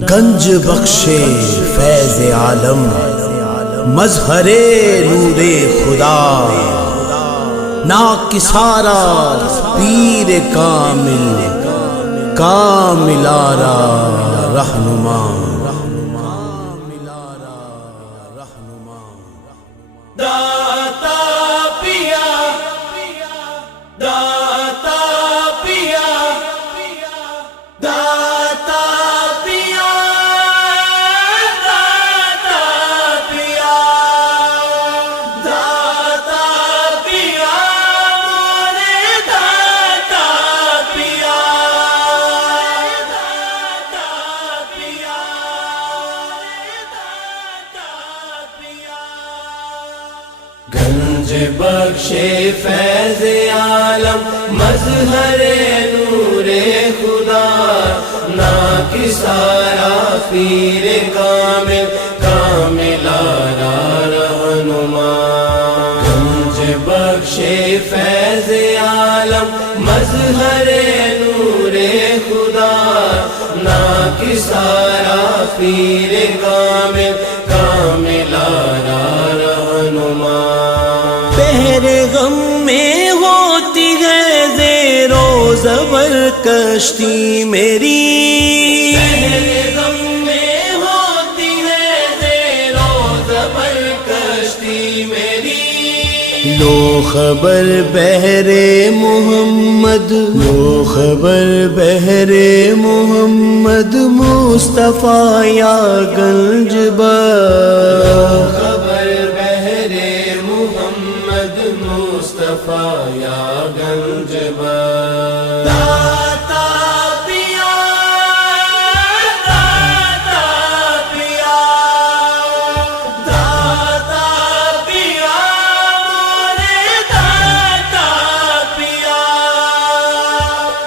گنج بخشے فیض عالم مظہر نور خدا، ناکسارا پیر کامل کاملارا رہنما۔ گنج بخشے فیض عالم مظہر نور خدا، ناکسارا پیر کامل کاملارا رہنما۔ گنج بخشے فیض عالم مظہر نور خدا، ناکسارا پیر کامل کاملارا رہنما۔ بحر غم میں ہوتی ہے زیر و زبر کشتی میری، بحر غم میں ہوتی ہے زیر و زبر کشتی میری۔ لو خبر بحر محمد، لو خبر بحر محمد مصطفیٰ یا گنج بخش، مصطفیٰ یا گنج بخش۔ داتا پیا داتا پیا داتا پیا مورے داتا پیا۔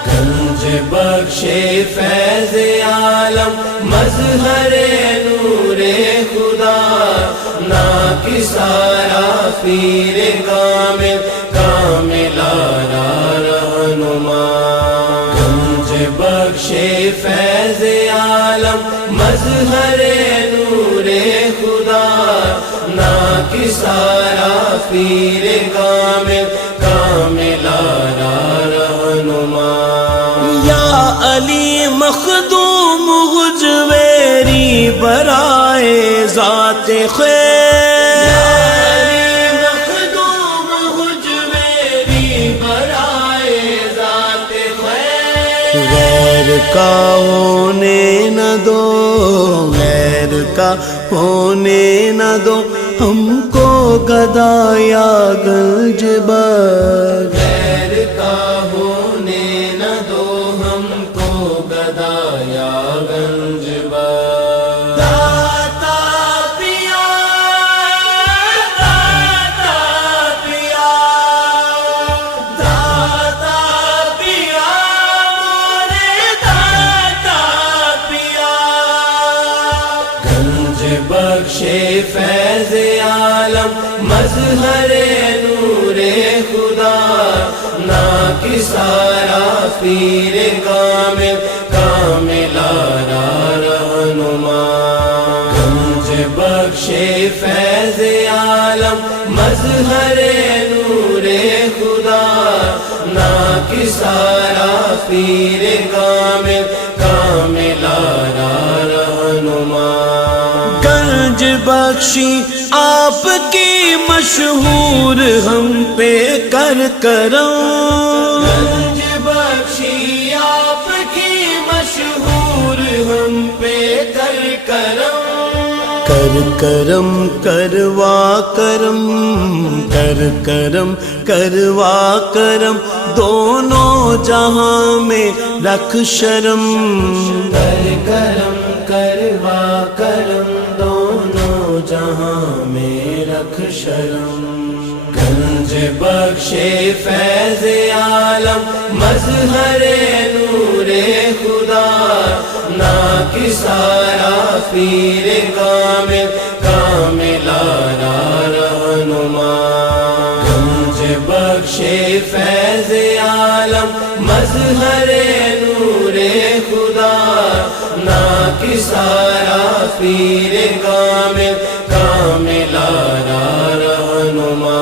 گنج بخشے فیض عالم مظہر نور خدا، ناکسارا پیر کامل کاملارا رہنما۔ گنج بخشے فیض عالم مظہر نور خدا، ناکسارا پیر کامل کاملارا رہنما۔ یا علی مخدوم غجویری برائے ذات خیر، غیر کا ہونے نہ دو، غیر کا ہونے نہ دو ہم کو گدا یا گنج بخش۔ غیر کا ہونے نہ دو ہم کو گدا یا گنج بخش۔ داتا پیا داتا پیا داتا پیا مورے داتا پیا۔ گنج بخشے فیض عالم مظہر نور خدا، ناکسارا پیر کامل کاملارا رہنما۔ گنج بخشے فیض عالم مظہر نور خدا، ناکسارا پیر کامل کاملارا رہنما۔ گنج بخشی آپ کی مشہور ہم پہ کر کرم، گنج بخشی آپ کی مشہور ہم پہ کر کرم۔ کر کرم کروا کرم، کر کرم کروا کرم، دونوں جہاں میں رکھ شرم۔ کر کرم کروا کرم، دونوں جہاں میں رکھ شرم۔ گنج بخشے فیض عالم مظہر نور خدا، ناکسارا پیر کامل کاملارا رہنما۔ گنج بخشے فیض عالم مظہر نور خدا، کسارا پیر کامل کامل آرا رہنما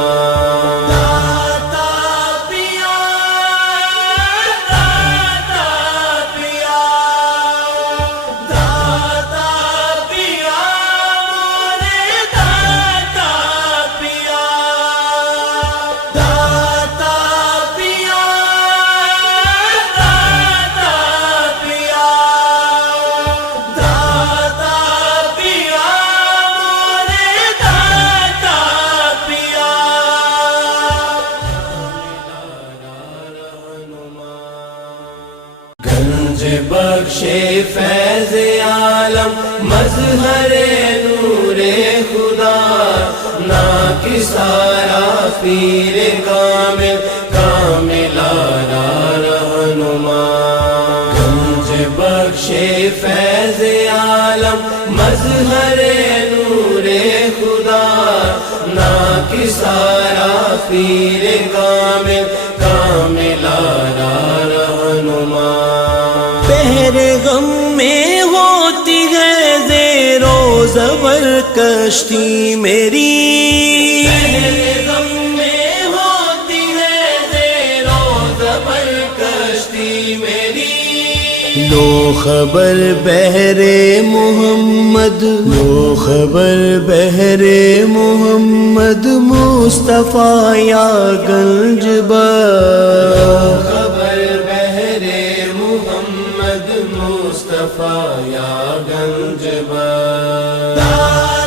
گنج بخش فیض عالم مظہر نور خدا ناکسارا پیر کامل کامل آرا رہنما گنج بخش فیض عالم مظہر نور خدا ناکسارا پیر کامل کامل آرا رہنما بحر غم میں ہوتی ہے زیر و زبر کشتی میری، بحر غم میں ہوتی ہے زیر و زبر کشتی میری، لو خبر بحر محمد، لو خبر بحر محمد مصطفیٰ یا گنج بخش، خبر بحر محمد مصطفیٰ یا گنج بخش۔